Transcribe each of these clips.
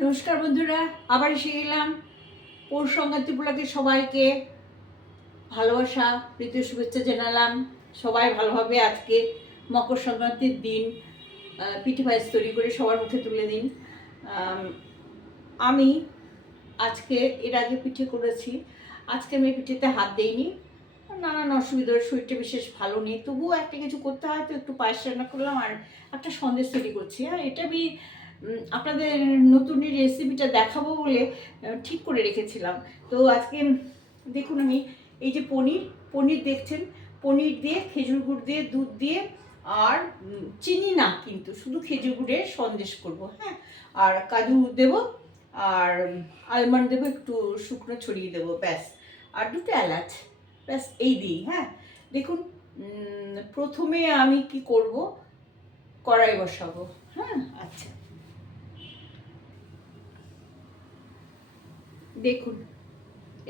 নমস্কার বন্ধুরা, আবার এসে গেলাম। পৌষ সংক্রান্তি উপলক্ষে সবাইকে ভালোবাসা, প্রীতি শুভেচ্ছা জানালাম। সবাই ভালোভাবে আজকে মকর সংক্রান্তির দিন পিঠে পায়েস তৈরি করে সবার মুখে তুলে দিন। আমি আজকে এর আগে পিঠে করেছি। আজকে আমি পিঠেতে হাত দেইনি। নানান অসুবিধার শরীরটা বিশেষ ভালো নেই। তবুও একটা কিছু করতে হয়, তো একটু পায়েস রান্না করলাম আর একটা সন্দেশ তৈরি করছি। আর এটা আমি আপনাদের নতুন রেসিপিটা দেখাবো বলে ঠিক করে রেখেছিলাম। তো আজকে দেখুন আমি, এই যে পনির পনির দেখছেন? পনির দিয়ে, খেজুর গুড় দিয়ে, দুধ দিয়ে, আর চিনি না কিন্তু, শুধু খেজুর গুড়ের সন্দেশ করব হ্যাঁ? আর কাজু দেবো, আর আলমন্ড দেবো, একটু শুকনো ছড়িয়ে দেবো, ব্যাস। আর দুটো এলাচ, ব্যাস, এই দিই হ্যাঁ? দেখুন প্রথমে আমি কি করব? কড়াই বসাবো হ্যাঁ? আচ্ছা। দেখুন।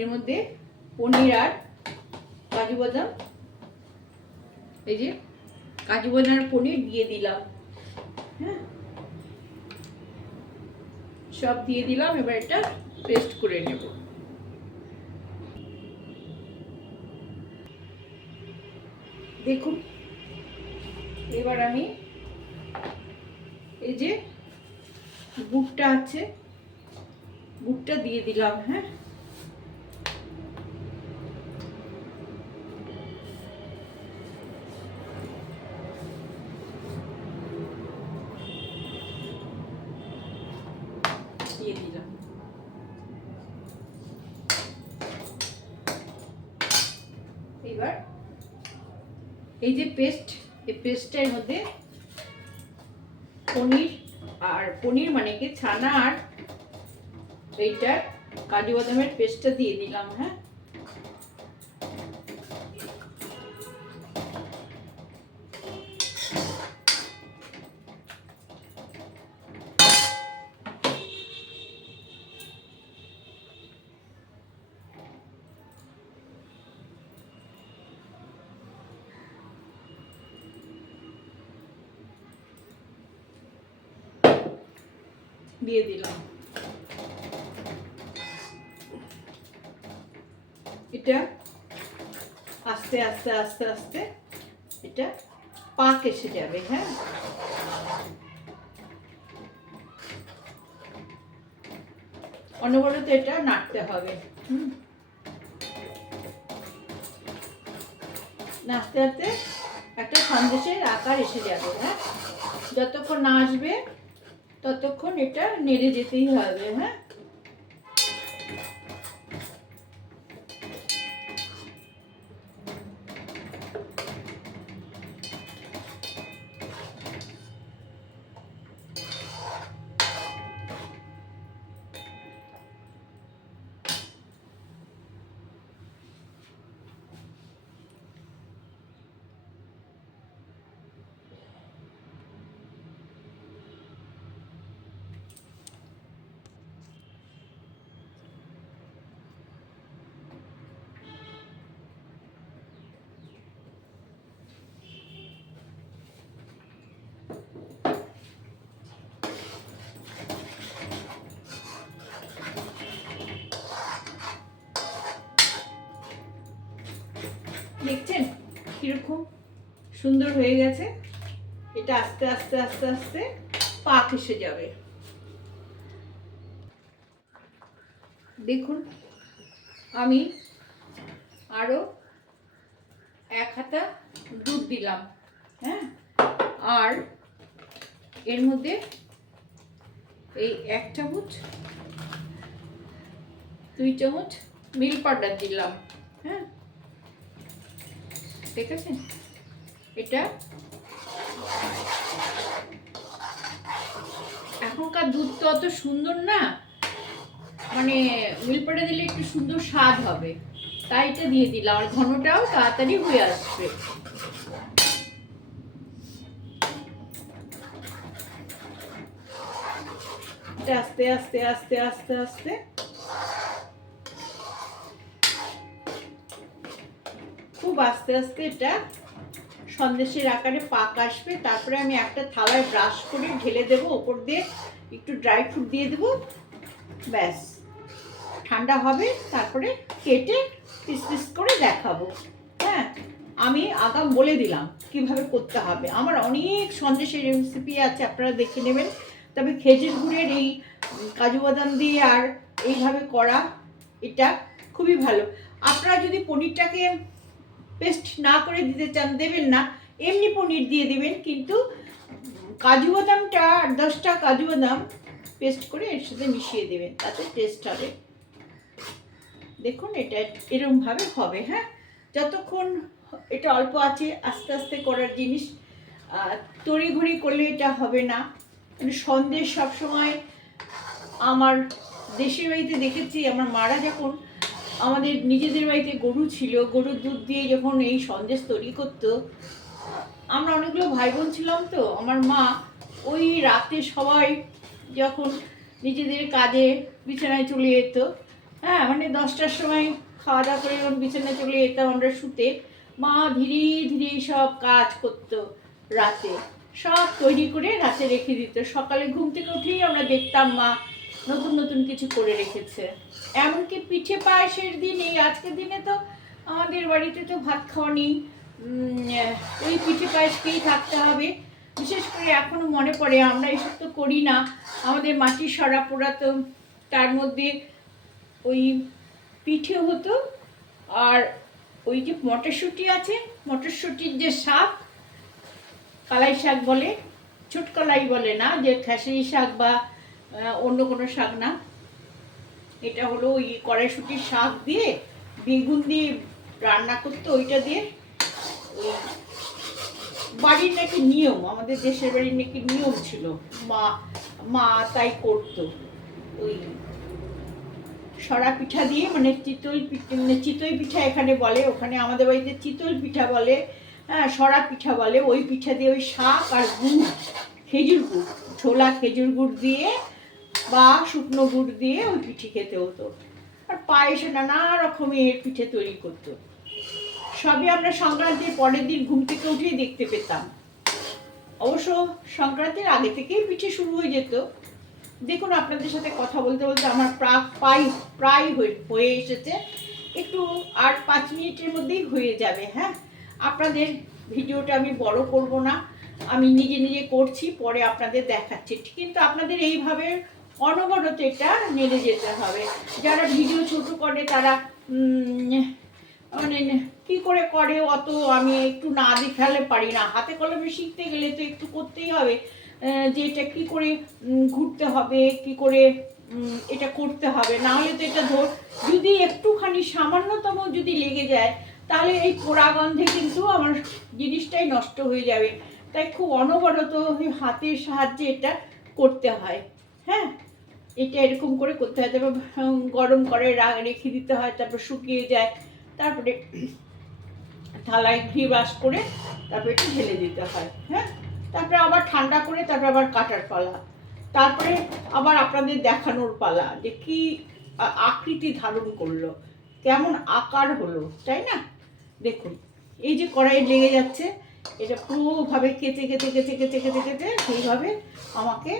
এর মধ্যে পনির আর কাজু বাদাম, এই যে কাজু বাদাম পনির দিয়ে দিলাম। হ্যাঁ? সব দিয়ে দিলাম, এবার এটা পেস্ট করে নেব। দেখুন, এবার আমি এই যে গুড়টা আছে গুড়টা দিয়ে দিলাম হ্যাঁ। এবার এই যে পেস্ট, এই পেস্টের মধ্যে পনির আর পনির মানে কি, ছানা আর এইটার কাজু বাদামের পেস্টটা দিয়ে দিলাম হ্যাঁ? দিয়ে দিলাম। এটা আস্তে আস্তে আস্তে আস্তে এটা পাক এসে যাবে হ্যাঁ? অনবরত এটা নাড়তে হবে, হুম? নাচতে নাচতে একটা সন্দেশের আকার এসে যাবে হ্যাঁ? যতক্ষণ না আসবে, ততক্ষণ এটা নেড়ে যেতেই হবে হ্যাঁ? দেখছেন? কীরকম সুন্দর হয়ে গেছে। এটা আস্তে আস্তে আস্তে আস্তে পাক এসে যাবে। দেখুন, আমি আরও এক হাতা দুধ দিলাম হ্যাঁ? আর এর মধ্যে এই এক চামচ, দুই চামচ মিল পাউডার দিলাম হ্যাঁ? আছে এটা এখনকার দুধ তো অত সুন্দর না। মানে মিল্কটা দিলে একটু সুন্দর স্বাদ হবে। তাই এটা দিয়ে দিলাম আর ঘনটাও তাড়াতাড়ি হয়ে আসবে। আস্তে আস্তে আস্তে আস্তে আস্তে। আস্তে আস্তে এটা সন্দেশের আকারে পাক আসবে। তারপরে আমি একটা থালায় ব্রাশ করে ঢেলে দেবো, ওপর দিয়ে একটু ড্রাই ফ্রুট দিয়ে দেবো। ব্যাস। ঠান্ডা হবে, তারপরে কেটে পিস পিস করে দেখাবো। হ্যাঁ আমি আগাম বলে দিলাম কীভাবে করতে হবে। আমার অনেক সন্দেশের রেসিপি আছে, আপনারা দেখে নেবেন। তবে খেজুর গুড়ের এই কাজু বাদাম দিয়ে আর এইভাবে করা, এটা খুবই ভালো। আপনারা যদি পনিরটাকে পেস্ট না করে দিতে চান, দেবেন না। এমনি পনির দিয়ে দেবেন, কিন্তু কাজু বাদামটা, দশটা কাজু বাদাম পেস্ট করে এর সাথে মিশিয়ে দেবেন, তাতে টেস্ট হবে। দেখুন, এটা এরমভাবে হবে হ্যাঁ? যতক্ষণ এটা অল্প আছে, আস্তে আস্তে করার জিনিস তড়িঘড়ি করলে এটা হবে না। মানে সন্দেশ সবসময় আমার দেশের বাড়িতে দেখেছি, আমার মারা যখন আমাদের নিজেদের বাড়িতে গরু ছিল, গরুর দুধ দিয়ে যখন এই সন্দেশ তৈরি করতো, আমরা অনেকগুলো ভাই বোন ছিলাম তো, আমার মা ওই রাতে সবাই যখন নিজেদের কাজে বিছানায় চলে যেত হ্যাঁ মানে দশটার সময় খাওয়া দাওয়া করে যখন বিছানায় চলে যেতাম আমরা শুতে, মা ধীরে ধীরে সব কাজ করতো রাতে, সব তৈরি করে রাতে রেখে দিত। সকালে ঘুম থেকে উঠেই আমরা দেখতাম মা নতুন নতুন কিছু করে রেখেছে। এমনকি পিঠে পায়েসের দিন, এই আজকের দিনে তো আমাদের বাড়িতে তো ভাত খাওয়া নেই। ওই পিঠে পায়েসকেই থাকতে হবে। বিশেষ করে এখনও মনে পড়ে, আমরা এসব তো করি না। আমাদের মাটির সরা পোড়া তো তার মধ্যে ওই পিঠে হতো, আর ওই যে মটরশুঁটি আছে, মটরশুঁটির যে শাক, কালাই শাক বলে, ছোটকলাই বলে না, যে খেসারি শাক বা অন্য কোনো শাক না। এটা হলো ওই কড়াইশুটির শাক দিয়ে বেগুন দিয়ে রান্না করতো, ওইটা দিয়ে। বাড়ির নাকি নিয়ম, আমাদের দেশের বাড়ির নাকি নিয়ম ছিল। মা মা তাই করতো। ওই সরা পিঠা দিয়ে মানে চিতই মানে চিতই পিঠা এখানে বলে, ওখানে আমাদের বাড়িতে চিতল পিঠা বলে হ্যাঁ সরা পিঠা বলে, ওই পিঠা দিয়ে ওই শাক আর গুড়, খেজুর গুড়, ছোলা, খেজুর গুড় দিয়ে বা শুকনো গুড় দিয়ে ওই পিঠে খেতে হতো। আর পায়েসে নানা রকমের পিঠে তৈরি করতো। সবই আমরা সংক্রান্তির পরের দিন ঘুম থেকে উঠেই দেখতে পেতাম। অবশ্য সংক্রান্তির আগে থেকেই পিঠে শুরু হয়ে যেত। দেখুন, আপনাদের সাথে কথা বলতে বলতে আমার প্রায় প্রায় প্রায় হয়ে- এসেছে। একটু আর পাঁচ মিনিটের মধ্যেই হয়ে যাবে হ্যাঁ? আপনাদের ভিডিওটা আমি বড় করব না। আমি নিজে নিজে করছি, পরে আপনাদের দেখাচ্ছি। কিন্তু আপনাদের এইভাবে অনবরত এটা নেড়ে যেতে হবে। যারা ভিডিও ছোট করে, তারা মানে কি করে করে অত আমি একটু না দেখালে পারি না। হাতে কলমে শিখতে গেলে তো একটু করতেই হবে। যে এটা কী করে ঘুরতে হবে, কি করে এটা করতে হবে। না হলে তো এটা ধর, যদি একটুখানি সামান্যতম যদি লেগে যায়, তাহলে এই পোড়া গন্ধে কিন্তু আমার জিনিসটাই নষ্ট হয়ে যাবে। তাই খুব অনবরত হাতের সাহায্যে এটা করতে হয়। হ্যাঁ? এটা এরকম করে করতে হয়, তারপর গরম করে রেখে দিতে হয়, তারপর শুকিয়ে যায়, তারপরে থালায় ঘি বাস করে তারপরে একটু ঢেলে দিতে হয় হ্যাঁ? তারপরে আবার ঠান্ডা করে তারপরে আবার কাটার পালা। তারপরে আবার আপনাদের দেখানোর পালা যে কি আকৃতি ধারণ করল, কেমন আকার হলো, তাই না? দেখুন, এই যে কড়াইয়ে লেগে যাচ্ছে, এটা পুরোভাবে কেটে কেটে কেটে কেটে কেটে কেটে সেইভাবে আমাকে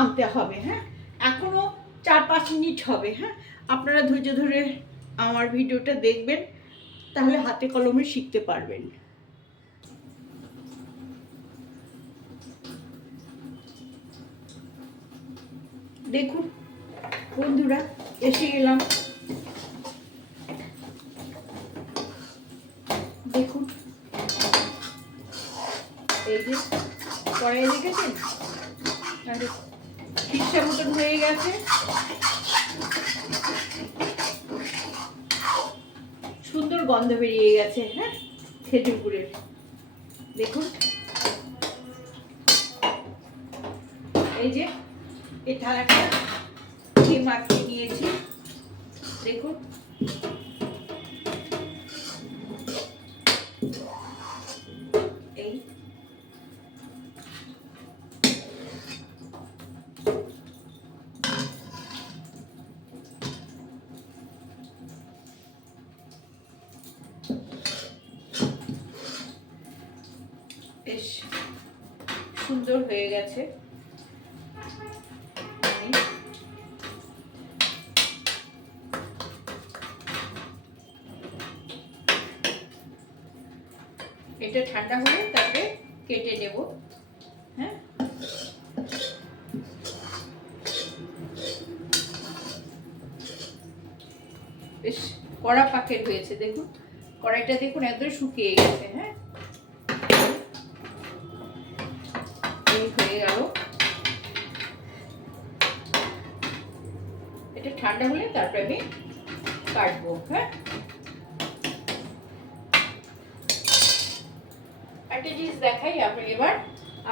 আনতে হবে হ্যাঁ? এখনও চার পাঁচ মিনিট হবে হ্যাঁ? আপনারা ধৈর্য ধরে আমার ভিডিওটা দেখবেন, তাহলে হাতে কলমে শিখতে পারবেন। দেখুন, বন্ধুরা, এসে গেলাম। দেখুন। এই যে কড়াই দেখেছেন আরে মতন হয়ে গেছে। সুন্দর গন্ধ বেরিয়ে গেছে হ্যাঁ? খেজুর গুড়ের দেখুন। এই যে এই থালাটা বেশ সুন্দর হয়ে গেছে। এটা ঠান্ডা হলে তারপরে কেটে নেব। হ্যাঁ? বেশ কড়া পাকের হয়েছে, দেখুন। কড়াইটা দেখুন একদম শুকিয়ে গেছে হ্যাঁ? হয়ে গেল। এটা ঠান্ডা হলে তারপরে আমি কাটবো হ্যাঁ? একটা জিনিস দেখাই, আপনি এবার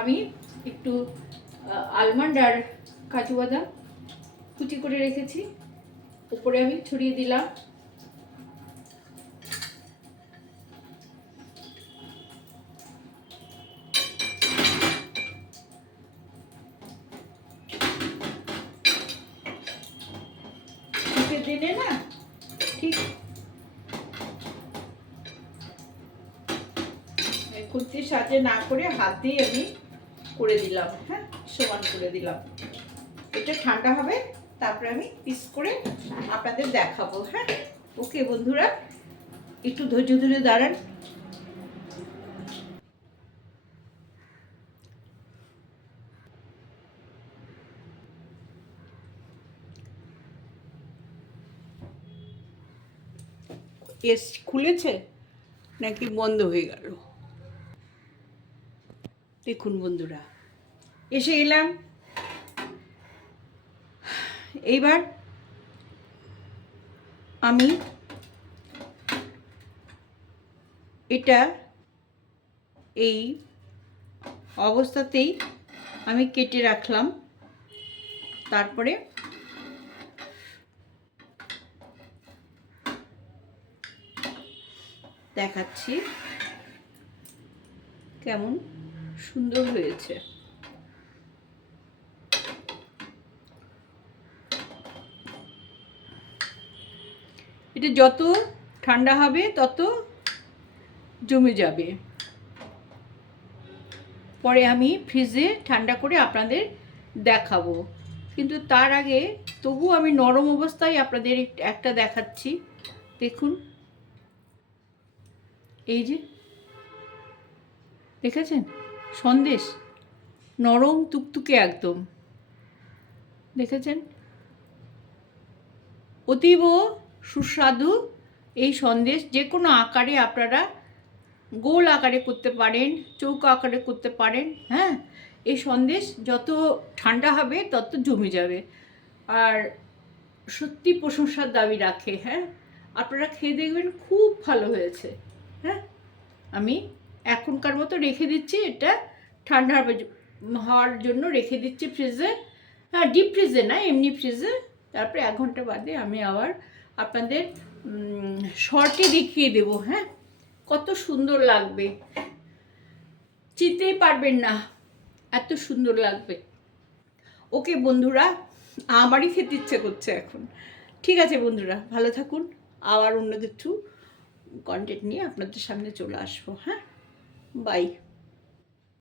আমি একটু আলমন্ড আর কাজু বাদাম কুচি করে রেখেছি। উপরে আমি ছড়িয়ে দিলাম। খুন্তির সাহায্যে না করে হাত দিয়ে আমি করে দিলাম হ্যাঁ? সমান করে দিলাম। এটা ঠান্ডা হবে, তারপরে আমি পিস করে আপনাদের দেখাবো হ্যাঁ? ওকে, বন্ধুরা, একটু ধৈর্য ধরে দাঁড়ান। এস খুলেছে? নাকি বন্ধ হয়ে গেল? দেখুন বন্ধুরা, এসে এলাম। এইবার আমি এটা এই অবস্থাতেই আমি কেটে রাখলাম। তারপরে দেখাচ্ছি কেমন সুন্দর হয়েছে। এটা যত ঠান্ডা হবে, তত জমে যাবে। পরে আমি ফ্রিজে ঠান্ডা করে আপনাদের দেখাবো। কিন্তু তার আগে তবু আমি নরম অবস্থায় আপনাদের একটা দেখাচ্ছি। দেখুন। এই যে। দেখেছেন? সন্দেশ, নরম তুকতুকে একদম। দেখেছেন? অতীব সুস্বাদু এই সন্দেশ, যে কোনো আকারে আপনারা গোল আকারে করতে পারেন, চৌকো আকারে করতে পারেন হ্যাঁ? এই সন্দেশ যত ঠান্ডা হবে, তত জমে যাবে। আর সত্যি প্রশংসার দাবি রাখে হ্যাঁ? আপনারা খেয়ে দেখবেন, খুব ভালো হয়েছে হ্যাঁ? আমি এখনকার মতো রেখে দিচ্ছি এটা ঠান্ডা হওয়ার জন্য রেখে দিচ্ছি ফ্রিজে। হ্যাঁ ডিপ ফ্রিজে না, এমনি ফ্রিজে তারপরে এক ঘণ্টা বাদে আমি আবার আপনাদের শর্টে দেখিয়ে দেবো হ্যাঁ? কত সুন্দর লাগবে। চিনতেই পারবেন না, এত সুন্দর লাগবে। ওকে বন্ধুরা, আমারই খেতে ইচ্ছে করছে এখন। ঠিক আছে বন্ধুরা, ভালো থাকুন। আবার অন্য কিছু কন্টেন্ট নিয়ে আপনাদের সামনে চলে আসব হ্যাঁ? Bye.